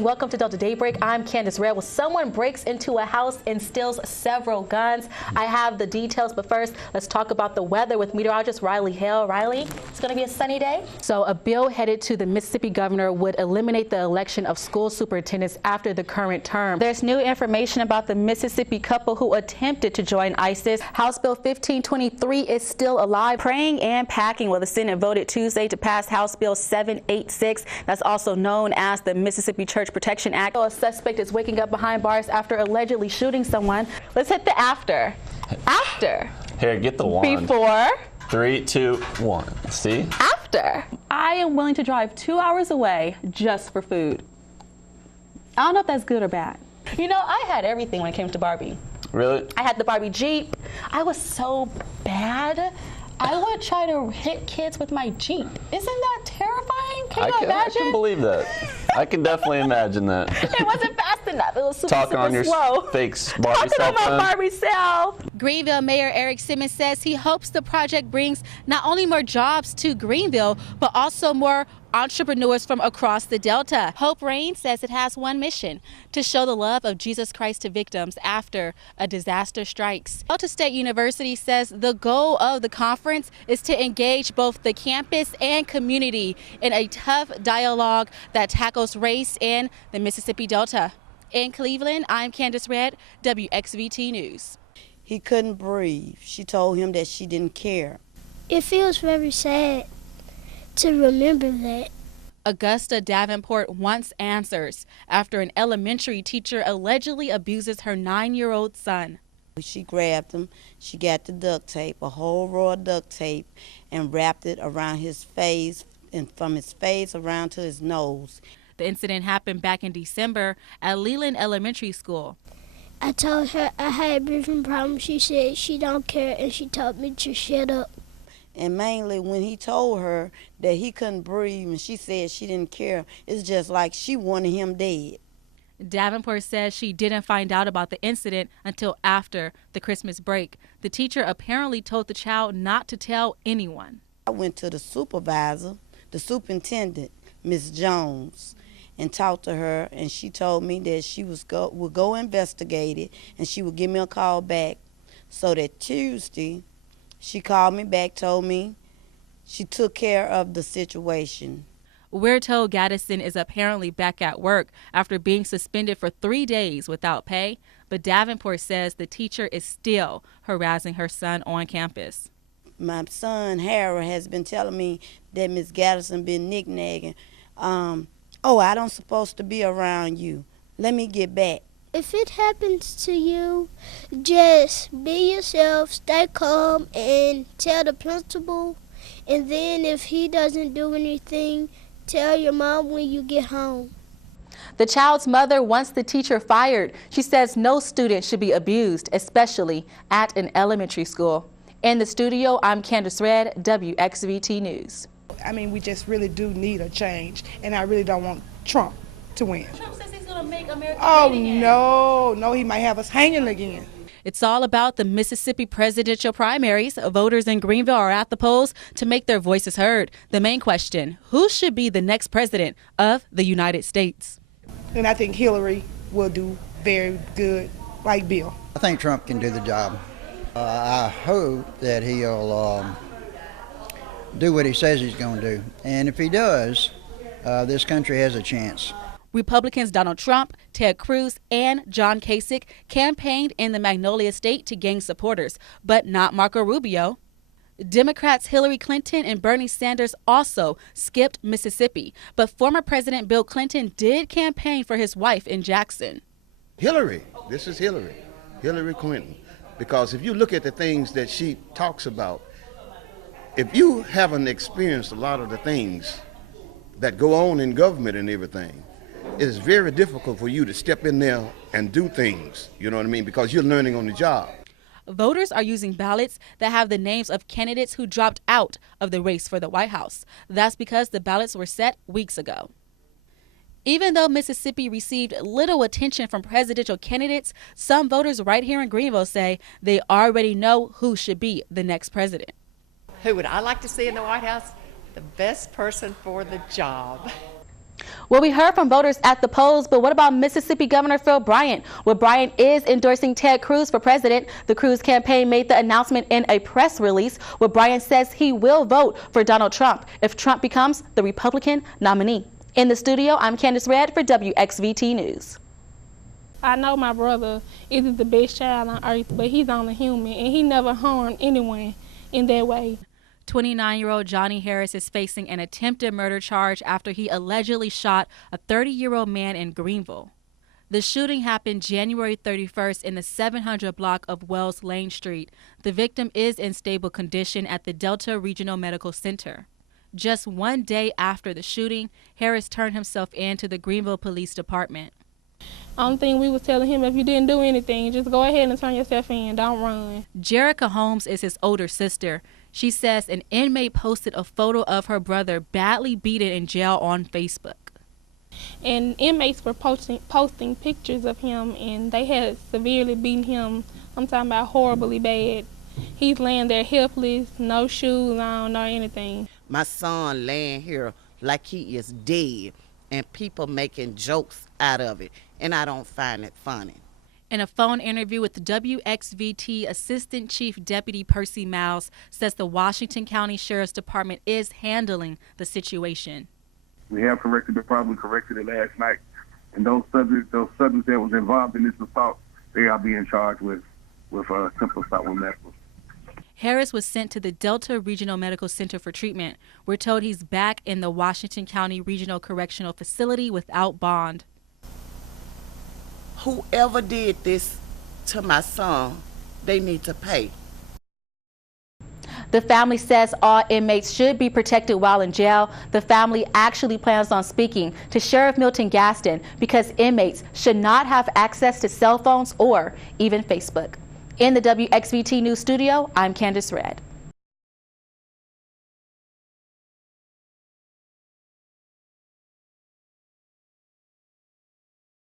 Welcome to Delta Daybreak. I'm Kandace. Well, someone breaks into a house and steals several guns. I have the details, but first, let's talk about the weather with meteorologist Riley Hale. Riley, it's going to be a sunny day. So a bill headed to the Mississippi governor would eliminate the election of school superintendents after the current term. There's new information about the Mississippi couple who attempted to join ISIS. House Bill 1523 is still alive. Praying and packing. Well, the Senate voted Tuesday to pass House Bill 786. That's also known as the Mississippi Church Protection Act. A suspect is waking up behind bars after allegedly shooting someone. Let's hit the after. After. Here, get the one. Before. 3, 2, 1. See? After. I am willing to drive 2 hours away just for food. I don't know if that's good or bad. You know, I had everything when it came to Barbie. Really? I had the Barbie Jeep. I was so bad. I would try to hit kids with my Jeep. Isn't that terrifying? Can you imagine? I can believe that. I can definitely imagine that. It wasn't fast enough. It was super, Talking super on your slow. fake Barbie Talking on my self. Barbie self. Greenville Mayor Eric Simmons says he hopes the project brings not only more jobs to Greenville, but also more entrepreneurs from across the Delta. Hope Rain says it has one mission: to show the love of Jesus Christ to victims after a disaster strikes. Delta State University says the goal of the conference is to engage both the campus and community in a tough dialogue that tackles race in the Mississippi Delta. In Cleveland, I'm Kandace Red, WXVT News. He couldn't breathe. She told him that she didn't care. It feels very sad to remember that. Augusta Davenport wants answers after an elementary teacher allegedly abuses her 9-year-old son. She grabbed him, she got the duct tape, a whole roll of duct tape, and wrapped it around his face and from his face around to his nose. The incident happened back in December at Leland Elementary School. I told her I had breathing problems. She said she don't care, and she told me to shut up. And mainly when he told her that he couldn't breathe and she said she didn't care, it's just like she wanted him dead. Davenport says she didn't find out about the incident until after the Christmas break. The teacher apparently told the child not to tell anyone. I went to the supervisor, the superintendent, Miss Jones, and talked to her, and she told me that she would go investigate it and she would give me a call back. So that Tuesday, she called me back, told me she took care of the situation. We're told Gaddison is apparently back at work after being suspended for 3 days without pay, but Davenport says the teacher is still harassing her son on campus. My son, Harry, has been telling me that Miss Gaddison been knick-knacking. Oh, I don't supposed to be around you. Let me get back. If it happens to you, just be yourself, stay calm, and tell the principal. And then if he doesn't do anything, tell your mom when you get home. The child's mother wants the teacher fired. She says no student should be abused, especially at an elementary school. In the studio, I'm Kandace Red, WXVT News. I mean, we just really do need a change, and I really don't want Trump to win. Trump says he's going to make America great again. No, he might have us hanging again. It's all about the Mississippi presidential primaries. Voters in Greenville are at the polls to make their voices heard. The main question: who should be the next president of the United States? And I think Hillary will do very good, like Bill. I think Trump can do the job. I hope that he'll do what he says he's going to do. And if he does, this country has a chance. Republicans Donald Trump, Ted Cruz, and John Kasich campaigned in the Magnolia State to gain supporters, but not Marco Rubio. Democrats Hillary Clinton and Bernie Sanders also skipped Mississippi, but former President Bill Clinton did campaign for his wife in Jackson. Hillary, this is Hillary Clinton, because if you look at the things that she talks about, if you haven't experienced a lot of the things that go on in government and everything, it is very difficult for you to step in there and do things, you know what I mean, because you're learning on the job. Voters are using ballots that have the names of candidates who dropped out of the race for the White House. That's because the ballots were set weeks ago. Even though Mississippi received little attention from presidential candidates, some voters right here in Greenville say they already know who should be the next president. Who would I like to see in the White House? The best person for the job. Well, we heard from voters at the polls, but what about Mississippi Governor Phil Bryant? Well, Bryant is endorsing Ted Cruz for president. The Cruz campaign made the announcement in a press release where Bryant says he will vote for Donald Trump if Trump becomes the Republican nominee. In the studio, I'm Kandace Red for WXVT News. I know my brother isn't the best child on earth, but he's only human, and he never harmed anyone in that way. 29-year-old Johnny Harris is facing an attempted murder charge after he allegedly shot a 30-year-old man in Greenville. The shooting happened January 31st in the 700 block of Wells Lane Street. The victim is in stable condition at the Delta Regional Medical Center. Just one day after the shooting, Harris turned himself in to the Greenville Police Department. Only thing we was telling him, if you didn't do anything, just go ahead and turn yourself in, don't run. Jerica Holmes is his older sister. She says an inmate posted a photo of her brother badly beaten in jail on Facebook. And inmates were posting pictures of him, and they had severely beaten him. I'm talking about horribly bad. He's laying there helpless, no shoes on, no anything. My son laying here like he is dead, and people making jokes out of it, and I don't find it funny. In a phone interview with WXVT, Assistant Chief Deputy Percy Miles says the Washington County Sheriff's Department is handling the situation. We have corrected it, probably corrected it last night, and those subjects that was involved in this assault, they are being charged with simple assault with medical. Harris was sent to the Delta Regional Medical Center for treatment. We're told he's back in the Washington County Regional Correctional Facility without bond. Whoever did this to my son, they need to pay. The family says all inmates should be protected while in jail. The family actually plans on speaking to Sheriff Milton Gaston because inmates should not have access to cell phones or even Facebook. In the WXVT News studio, I'm Kandace Red.